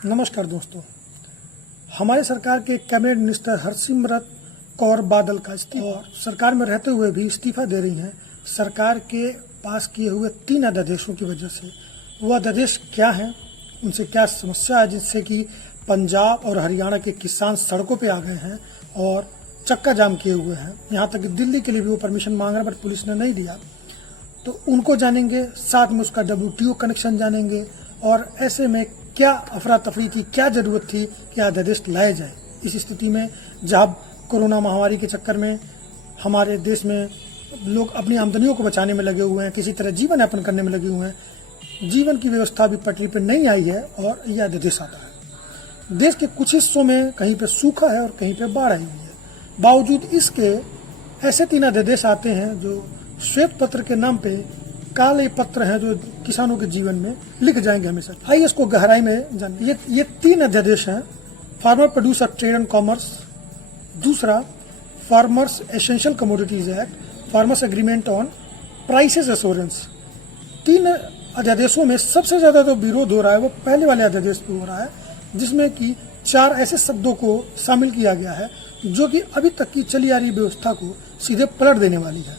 नमस्कार दोस्तों। हमारे सरकार के कैबिनेट मिनिस्टर हरसिमरत कौर बादल का इस्तीफा और सरकार में रहते हुए भी इस्तीफा दे रही हैं सरकार के पास किए हुए 3 अध्यादेशों की वजह से। वो अध्यादेश क्या हैं, उनसे क्या समस्या है जिससे कि पंजाब और हरियाणा के किसान सड़कों पे आ गए हैं और चक्का जाम किए हुए हैं। यहाँ तक कि दिल्ली के लिए भी वो परमिशन मांग रहे हैं बट पुलिस ने नहीं दिया। तो उनको जानेंगे, साथ में उसका WTO कनेक्शन जानेंगे और ऐसे में क्या अफरा तफरी की क्या जरूरत थी कि अध्यादेश लाए जाए। इस स्थिति में जब कोरोना महामारी के चक्कर में हमारे देश में लोग अपनी आमदनियों को बचाने में लगे हुए हैं, किसी तरह जीवन यापन करने में लगे हुए हैं, जीवन की व्यवस्था भी पटरी पर नहीं आई है और यह अध्यादेश आता है। देश के कुछ हिस्सों में कहीं पे सूखा है और कहीं पे बाढ़ आई हुई है। बावजूद इसके ऐसे 3 अध्यादेश आते हैं जो श्वेत पत्र के नाम पे काले पत्र हैं जो किसानों के जीवन में लिख जाएंगे हमेशा। आइए इसको गहराई में जानिए। ये 3 अध्यादेश हैं। Farmer producer trade and commerce, दूसरा farmers essential commodities act, farmers agreement on prices assurance. 3 अध्यादेशों में सबसे ज्यादा जो विरोध हो रहा है वो पहले वाले अध्यादेश पे हो रहा है, जिसमें कि 4 ऐसे शब्दों को शामिल किया गया है जो कि अभी तक की चली आ रही व्यवस्था को सीधे पलट देने वाली है।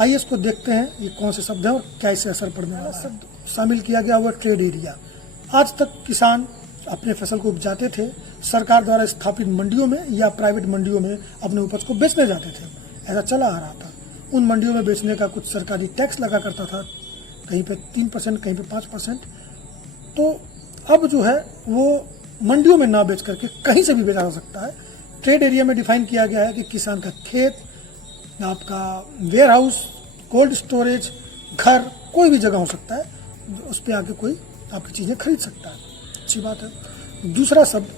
आइए इसको देखते हैं ये कौन से शब्द हैं और कैसे असर पड़ने वाला है। शब्द शामिल किया गया हुआ ट्रेड एरिया। आज तक किसान अपने फसल को उपजाते थे, सरकार द्वारा स्थापित मंडियों में या प्राइवेट मंडियों में अपने उपज को बेचने जाते थे। ऐसा चला आ रहा था। उन मंडियों में बेचने का कुछ सरकारी टैक्स लगा करता था, कहीं पे 3%, कहीं पे 5%। तो अब जो है वो मंडियों में ना बेच करके कहीं से भी बेचा जा सकता है। ट्रेड एरिया में डिफाइन किया गया है कि किसान का खेत, आपका वेयर हाउस, कोल्ड स्टोरेज, घर, कोई भी जगह हो सकता है, उस पर आके कोई आपकी चीजें खरीद सकता है। अच्छी बात है। दूसरा शब्द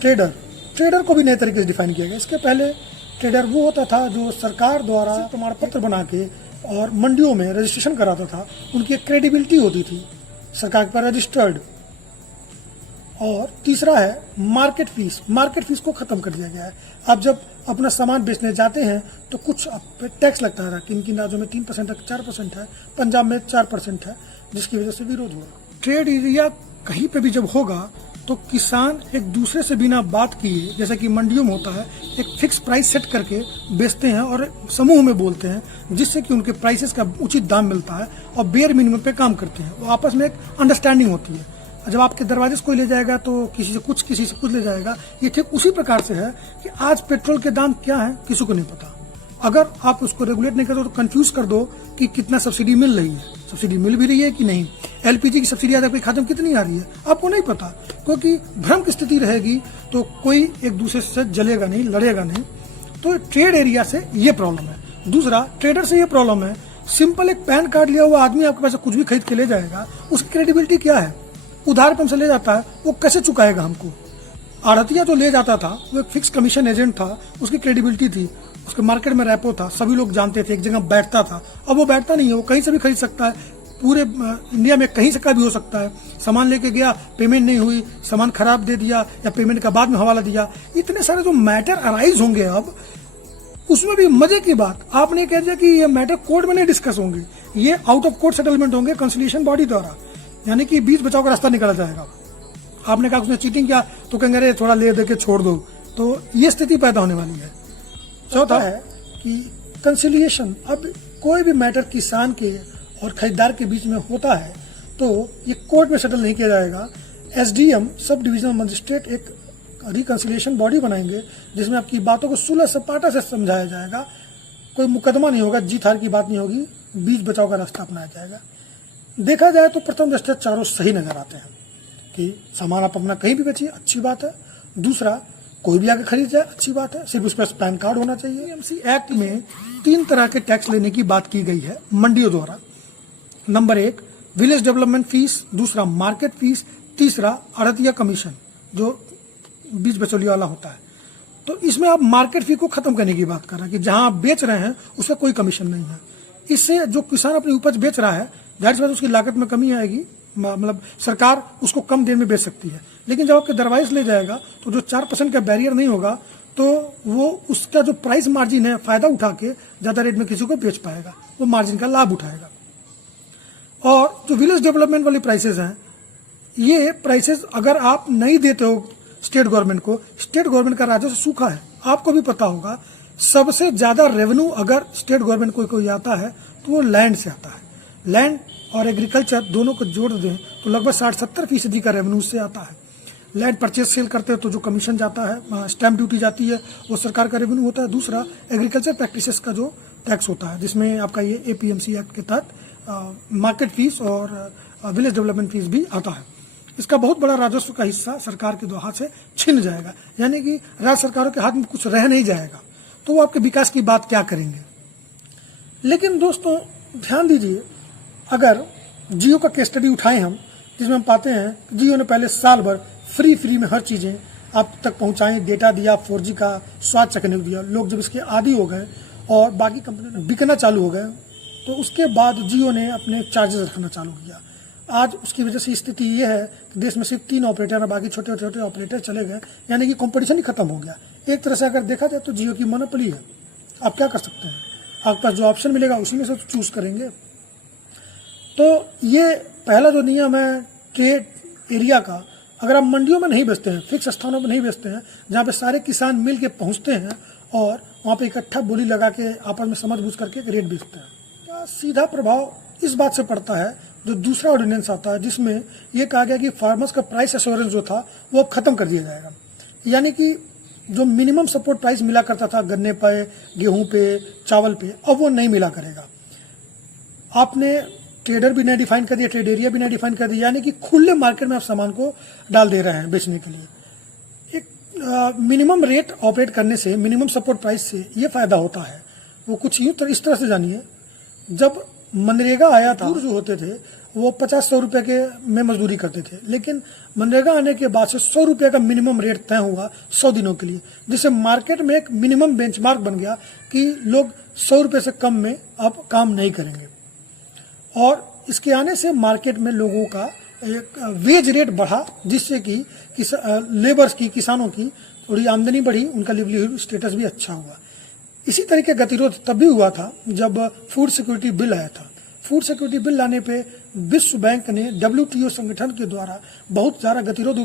ट्रेडर। ट्रेडर को भी नए तरीके से डिफाइन किया गया। इसके पहले ट्रेडर वो होता था जो सरकार द्वारा प्रमाण पत्र बना के और मंडियों में रजिस्ट्रेशन कराता था। उनकी एक क्रेडिबिलिटी होती थी, सरकार के पास रजिस्टर्ड। और तीसरा है मार्केट फीस। मार्केट फीस को खत्म कर दिया गया है। अब जब अपना सामान बेचने जाते हैं तो कुछ टैक्स लगता है। किन किन राज्यों में 3% है, 4% है, पंजाब में 4% है, जिसकी वजह से विरोध हुआ। ट्रेड एरिया कहीं पे भी जब होगा तो किसान एक दूसरे से बिना बात किए, जैसे कि मंडियों में होता है, एक फिक्स प्राइस सेट करके बेचते हैं और समूह में बोलते हैं, जिससे कि उनके प्राइसेस का उचित दाम मिलता है और बेयर मिनिमम पे काम करते हैं। वो आपस में एक अंडरस्टैंडिंग होती है। जब आपके दरवाजे से कोई ले जाएगा तो किसी से कुछ ले जाएगा। ये ठीक उसी प्रकार से है कि आज पेट्रोल के दाम क्या है किसी को नहीं पता। अगर आप उसको रेगुलेट नहीं करते तो कंफ्यूज कर दो कि कितना सब्सिडी मिल रही है, सब्सिडी मिल भी रही है कि नहीं, LPG की सब्सिडी आपके खाते में कितनी आ रही है, आपको नहीं पता। क्योंकि भ्रम की स्थिति रहेगी तो कोई एक दूसरे से जलेगा नहीं, लड़ेगा नहीं। तो ट्रेड एरिया से ये प्रॉब्लम है। दूसरा, ट्रेडर से ये प्रॉब्लम है, सिंपल एक पैन कार्ड लिया हुआ आदमी आपके पास कुछ भी खरीद के ले जाएगा, उसकी क्रेडिबिलिटी क्या है? उधार पे हमसे ले जाता है, वो कैसे चुकाएगा हमको? आढ़तिया जो ले जाता था वो एक फिक्स कमीशन एजेंट था, उसकी क्रेडिबिलिटी थी, उसके मार्केट में रेपो था, सभी लोग जानते थे, एक जगह बैठता था। अब वो बैठता नहीं है, वो कहीं से भी खरीद सकता है, पूरे इंडिया में कहीं से का भी हो सकता है। सामान लेके गया, पेमेंट नहीं हुई, सामान खराब दे दिया या पेमेंट का बाद में हवाला दिया। इतने सारे जो मैटर अराइज होंगे अब, उसमें भी मजे की बात आपने कह दिया कि ये मैटर कोर्ट में नहीं डिस्कस होंगे, ये आउट ऑफ कोर्ट सेटलमेंट होंगे कंसिलिएशन बॉडी द्वारा, यानी कि बीच बचाव का रास्ता निकाला जाएगा। आपने कहा उसने चीटिंग किया तो कहेंगे अरे थोड़ा ले दे के छोड़ दो, तो ये स्थिति पैदा होने वाली है। चौथा है कि कंसिलिएशन। अब कोई भी मैटर किसान के और खरीदार के बीच में होता है तो ये कोर्ट में सेटल नहीं किया जाएगा। SDM, सब डिविजनल मजिस्ट्रेट, एक रिकंसिलिएशन बॉडी बनाएंगे जिसमें आपकी बातों को सुलह सपाटा से समझाया जाएगा। कोई मुकदमा नहीं होगा, जीत हार की बात नहीं होगी, बीच बचाव का रास्ता अपनाया जाएगा। देखा जाए तो प्रथम दृष्टया चारों सही नजर आते हैं कि सामान आप अपना कहीं भी बेचिए, अच्छी बात है। दूसरा, कोई भी आके खरीद जाए, अच्छी बात है, सिर्फ उस पर पैन कार्ड होना चाहिए। PMC एक्ट में 3 तरह के टैक्स लेने की बात की गई है मंडियों द्वारा। नंबर 1 विलेज डेवलपमेंट फीस, दूसरा मार्केट फीस, तीसरा आढ़तिया कमीशन जो बीच बचौलिया वाला होता है। तो इसमें आप मार्केट फी को खत्म करने की बात कर रहे हैं कि जहां आप बेच रहे हैं उसका कोई कमीशन नहीं है। इससे जो किसान अपनी उपज बेच रहा है, जाहिर सी बात उसकी लागत में कमी आएगी, मतलब सरकार उसको कम देर में बेच सकती है। लेकिन जब आपके दरवाजे से ले जाएगा तो जो 4% का बैरियर नहीं होगा तो वो उसका जो प्राइस मार्जिन है फायदा उठा के ज्यादा रेट में किसी को बेच पाएगा, वो मार्जिन का लाभ उठाएगा। और जो विलेज डेवलपमेंट वाली प्राइसेस हैं ये प्राइसेस अगर आप नहीं देते हो स्टेट गवर्नमेंट को, स्टेट गवर्नमेंट का राजस्व सूखा है, आपको भी पता होगा। सबसे ज्यादा रेवेन्यू अगर स्टेट गवर्नमेंट को कोई आता है तो वो लैंड से आता है। लैंड और एग्रीकल्चर दोनों को जोड़ दें तो लगभग 60-70% का रेवेन्यू उससे आता है। लैंड परचेज सेल करते हैं तो जो कमीशन जाता है, स्टैंप ड्यूटी जाती है, वो सरकार का रेवेन्यू होता है। दूसरा एग्रीकल्चर प्रैक्टिसेस का जो टैक्स होता है, जिसमें आपका ये APMC एक्ट के तहत मार्केट फीस और विलेज डेवलपमेंट फीस भी आता है। इसका बहुत बड़ा राजस्व का हिस्सा सरकार के हाथ से छिन जाएगा, यानी कि राज्य सरकारों के हाथ में कुछ रह नहीं जाएगा, तो वो आपके विकास की बात क्या करेंगे। लेकिन दोस्तों ध्यान दीजिए, अगर जियो का केस स्टडी उठाएं हम, जिसमें हम पाते हैं जियो ने पहले साल भर फ्री में हर चीजें आप तक पहुंचाई, डेटा दिया, 4G का स्वाद चखने को दिया। लोग जब इसके आदी हो गए और बाकी कंपनी बिकना चालू हो गए, तो उसके बाद जियो ने अपने चार्जेस रखना चालू किया। आज उसकी वजह से स्थिति ये है कि देश में सिर्फ 3 ऑपरेटर और बाकी छोटे छोटे ऑपरेटर चले गए, यानी कि कंपटीशन ही खत्म हो गया। एक तरह से अगर देखा जाए तो जियो की मोनोपोली है। आप क्या कर सकते हैं, आपके पास जो ऑप्शन मिलेगा उसी में से चूज करेंगे। तो ये पहला जो नियम है ट्रेड एरिया का, अगर आप मंडियों में नहीं बेचते हैं, फिक्स स्थानों पर नहीं बेचते हैं, जहाँ पे सारे किसान मिल के पहुँचते हैं और वहाँ पे इकट्ठा बोली लगा के आपस में समझ बूझ करके रेट बेचते हैं, क्या सीधा प्रभाव इस बात से पड़ता है। जो दूसरा ऑर्डिनेंस आता है जिसमें यह कहा गया कि फार्मर्स का प्राइस एश्योरेंस जो था वो अब खत्म कर दिया जाएगा, यानी कि जो मिनिमम सपोर्ट प्राइस मिला करता था गन्ने पे, गेहूं पे, चावल पे, अब वो नहीं मिला करेगा। आपने ट्रेडर भी नहीं डिफाइन कर दिया, ट्रेड एरिया भी नहीं डिफाइन कर दिया, यानी कि खुले मार्केट में आप सामान को डाल दे रहे हैं बेचने के लिए। एक मिनिमम रेट ऑपरेट करने से, मिनिमम सपोर्ट प्राइस से ये फायदा होता है। वो कुछ यूं इस तरह से जानिए, जब मनरेगा आया था, जो होते थे वो 50-100 रुपए के में मजदूरी करते थे, लेकिन मनरेगा आने के बाद से 100 रुपए का मिनिमम रेट तय हुआ 100 दिनों के लिए, जिससे मार्केट में एक मिनिमम बेंचमार्क बन गया कि लोग 100 रुपए से कम में अब काम नहीं करेंगे। और इसके आने से मार्केट में लोगों का एक वेज रेट बढ़ा, जिससे कि लेबर्स की, किसानों की थोड़ी आमदनी बढ़ी, उनका लिवलीहुड स्टेटस भी अच्छा हुआ। इसी तरह का गतिरोध तब भी हुआ था जब फूड सिक्योरिटी बिल आया था। फूड सिक्योरिटी बिल लाने पे विश्व बैंक ने WTO संगठन के द्वारा बहुत ज़्यादा गतिरोध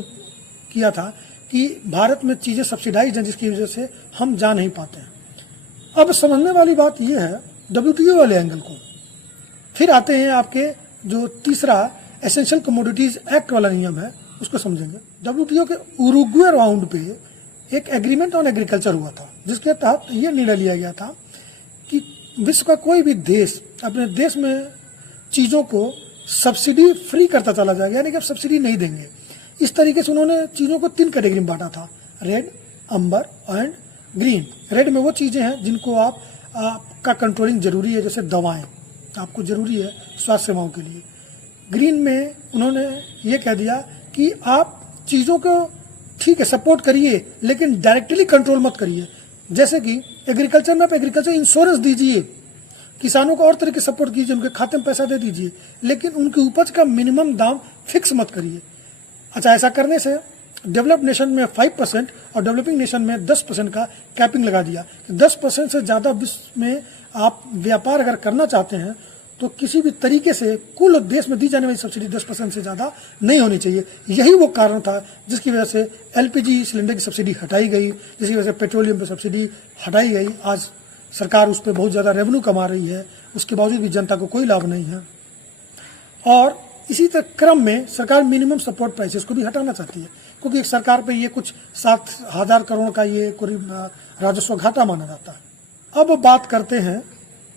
किया था कि भारत में चीज़ें सब्सिडाइज हैं, जिसकी वजह से हम जा नहीं पाते हैं। अब समझने वाली बात यह है WTO वाले एंगल को। फिर आते हैं आपके जो तीसरा एसेंशियल कमोडिटीज एक्ट वाला नियम है, उसको समझेंगे। WTO के उरुग्वे राउंड पे एक एग्रीमेंट ऑन एग्रीकल्चर हुआ था, जिसके तहत यह निर्णय लिया गया था कि विश्व का कोई भी देश अपने देश में चीज़ों को सब्सिडी फ्री करता चला जाएगा, यानी कि आप सब्सिडी नहीं देंगे। इस तरीके से उन्होंने चीज़ों को 3 कैटेगरी में बांटा था, red, amber and green. Red में वो चीज़ें हैं जिनको आपका कंट्रोलिंग जरूरी है, जैसे दवाएं आपको जरूरी है स्वास्थ्य सेवाओं के लिए। ग्रीन में उन्होंने ये कह दिया कि आप चीज़ों को ठीक है सपोर्ट करिए, लेकिन डायरेक्टली कंट्रोल मत करिए। जैसे कि एग्रीकल्चर में आप एग्रीकल्चर इंश्योरेंस दीजिए, किसानों को और तरह के सपोर्ट कीजिए, उनके खाते में पैसा दे दीजिए, लेकिन उनकी उपज का मिनिमम दाम फिक्स मत करिए। अच्छा, ऐसा करने से डेवलप्ड नेशन में 5% और डेवलपिंग नेशन में 10% का कैपिंग लगा दिया। 10% से ज़्यादा विश्व में आप व्यापार अगर करना चाहते हैं तो किसी भी तरीके से कुल देश में दी जाने वाली सब्सिडी 10% से ज़्यादा नहीं होनी चाहिए। यही वो कारण था जिसकी वजह से LPG सिलेंडर की सब्सिडी हटाई गई, जिसकी वजह से पेट्रोलियम पर सब्सिडी हटाई गई। आज सरकार उस पर बहुत ज़्यादा रेवेन्यू कमा रही है, उसके बावजूद भी जनता को कोई लाभ नहीं है। और इसी तरह क्रम में सरकार मिनिमम सपोर्ट प्राइसेस को भी हटाना चाहती है, क्योंकि एक सरकार पे ये कुछ 7,000 करोड़ का ये राजस्व घाटा माना जाता है। अब बात करते हैं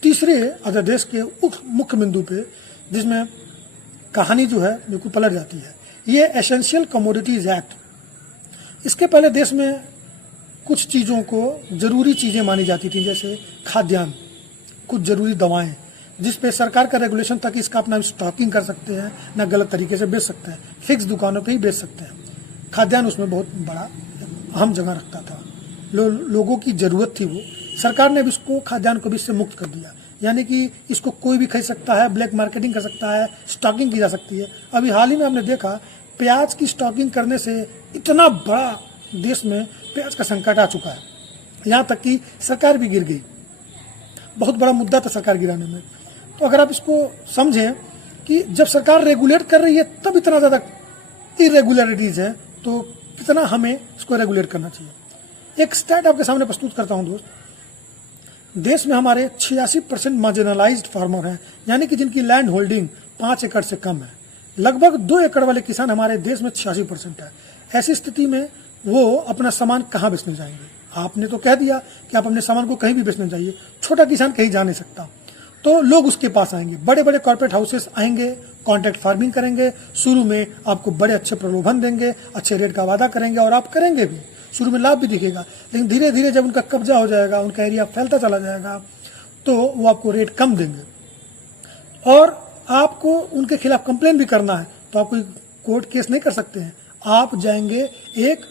तीसरे अध्यादेश के मुख्य बिंदु पे, जिसमें कहानी जो है बिल्कुल पलट जाती है। ये एसेंशियल कमोडिटीज एक्ट। इसके पहले देश में कुछ चीज़ों को जरूरी चीज़ें मानी जाती थी, जैसे खाद्यान्न, कुछ जरूरी दवाएं, जिस पे सरकार का रेगुलेशन था कि इसका अपना स्टॉकिंग कर सकते हैं, ना गलत तरीके से बेच सकते हैं, फिक्स दुकानों पे ही बेच सकते हैं। खाद्यान्न उसमें बहुत बड़ा अहम जगह रखता था, लोगों की ज़रूरत थी वो। सरकार ने भी इसको खाद्यान्न को भी इससे मुक्त कर दिया, यानी कि इसको कोई भी खरीद सकता है, ब्लैक मार्केटिंग कर सकता है, स्टॉकिंग की जा सकती है। अभी हाल ही में हमने देखा प्याज की स्टॉकिंग करने से इतना बड़ा देश में प्याज का संकट आ चुका है, यहाँ तक कि सरकार भी गिर गई। बहुत बड़ा मुद्दा था सरकार गिराने में। तो अगर आप इसको समझें कि जब सरकार रेगुलेट कर रही है तब इतना ज़्यादा इरेगुलरिटीज है, तो कितना हमें इसको रेगुलेट करना चाहिए। एक स्टैट आपके सामने प्रस्तुत करता हूं दोस्त। देश में हमारे 86% मार्जिनलाइज्ड फार्मर हैं, यानी कि जिनकी लैंड होल्डिंग 5 एकड़ से कम है। लगभग 2 एकड़ वाले किसान हमारे देश में 86% है। ऐसी स्थिति में वो अपना सामान कहाँ बेचने जाएंगे? आपने तो कह दिया कि आप अपने सामान को कहीं भी बेचने जाइए, छोटा किसान कहीं जा नहीं सकता, तो लोग उसके पास आएंगे, बड़े बड़े कॉर्पोरेट हाउसेस आएंगे, कॉन्ट्रैक्ट फार्मिंग करेंगे, शुरू में आपको बड़े अच्छे प्रलोभन देंगे, अच्छे रेट का वादा करेंगे और आप करेंगे भी, शुरू में लाभ भी दिखेगा, लेकिन धीरे धीरे जब उनका कब्जा हो जाएगा, उनका एरिया फैलता चला जाएगा, तो वो आपको रेट कम देंगे और आपको उनके खिलाफ कंप्लेन भी करना है तो आप कोई कोर्ट केस नहीं कर सकते हैं। आप जाएंगे एक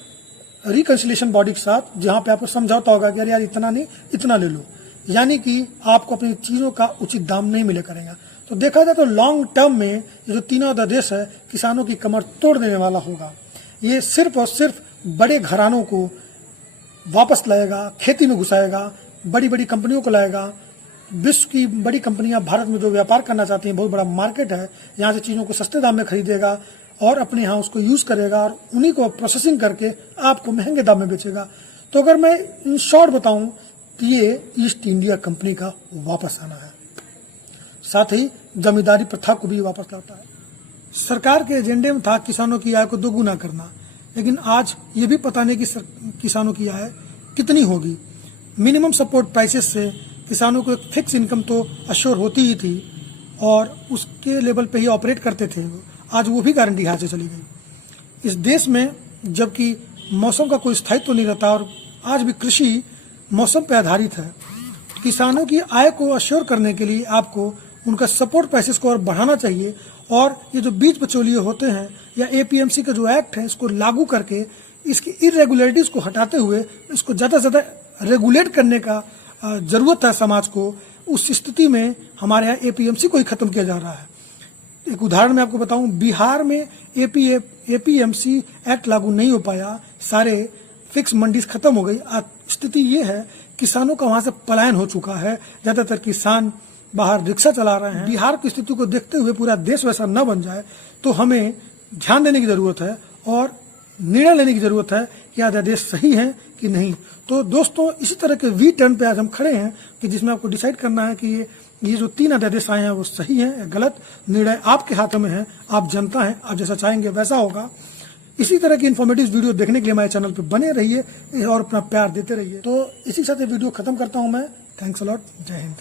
रिकंसिलिएशन बॉडी के साथ, जहां पे आपको समझौता होगा कि अरे यार इतना नहीं, इतना ले लो, यानी कि आपको अपनी चीजों का उचित दाम नहीं मिले करेगा। तो देखा जाए तो लॉन्ग टर्म में ये जो तीनों अध्यादेश है किसानों की कमर तोड़ देने वाला होगा। ये सिर्फ और सिर्फ बड़े घरानों को वापस लाएगा, खेती में घुसाएगा, बड़ी बड़ी कंपनियों को लाएगा। विश्व की बड़ी कंपनियां भारत में जो व्यापार करना चाहती हैं, बहुत बड़ा मार्केट है, यहाँ से चीज़ों को सस्ते दाम में खरीदेगा और अपने यहाँ उसको यूज़ करेगा और उन्हीं को प्रोसेसिंग करके आपको महंगे दाम में बेचेगा। तो अगर मैं इन शॉर्ट बताऊं तो ये ईस्ट इंडिया कंपनी का वापस आना है, साथ ही जमींदारी प्रथा को भी वापस लाता है। सरकार के एजेंडे में था किसानों की आय को दोगुना करना, लेकिन आज ये भी पता नहीं कि किसानों की आय कितनी होगी। मिनिमम सपोर्ट प्राइसेस से किसानों को एक फिक्स इनकम तो अश्योर होती ही थी और उसके लेवल पे ही ऑपरेट करते थे, आज वो भी गारंटी हाथ से चली गई। इस देश में जबकि मौसम का कोई स्थायित्व तो नहीं रहता और आज भी कृषि मौसम पर आधारित है, किसानों की आय को अश्योर करने के लिए आपको उनका सपोर्ट प्राइसेस को और बढ़ाना चाहिए और ये जो बीज बिचौलिए होते हैं या एपीएमसी का जो एक्ट है इसको लागू करके इसकी इरेगुलरिटीज को हटाते हुए इसको ज़्यादा से ज़्यादा रेगुलेट करने का जरूरत है समाज को। उस स्थिति में हमारे यहाँ एपीएमसी को ही खत्म किया जा रहा है। एक उदाहरण मैं आपको बताऊं, बिहार में एपीएमसी एक्ट लागू नहीं हो पाया, सारे फिक्स मंडीज खत्म हो गई। आज स्थिति ये है किसानों का वहां से पलायन हो चुका है, ज्यादातर किसान बाहर रिक्शा चला रहे हैं। बिहार की स्थिति को देखते हुए पूरा देश वैसा न बन जाए तो हमें ध्यान देने की जरूरत है और निर्णय लेने की जरूरत है कि अध्यादेश सही है कि नहीं। तो दोस्तों इसी तरह के वी टर्न पे आज हम खड़े हैं कि जिसमें आपको डिसाइड करना है कि ये जो 3 अध्यादेश आए हैं वो सही है या गलत। निर्णय आपके हाथों में है, आप जनता हैं, आप जैसा चाहेंगे वैसा होगा। इसी तरह की इन्फॉर्मेटिव वीडियो देखने के लिए हमारे चैनल पे बने रहिए और अपना प्यार देते रहिए। तो इसी साथ ये वीडियो खत्म करता हूं मैं। Thanks a lot. जय हिंद।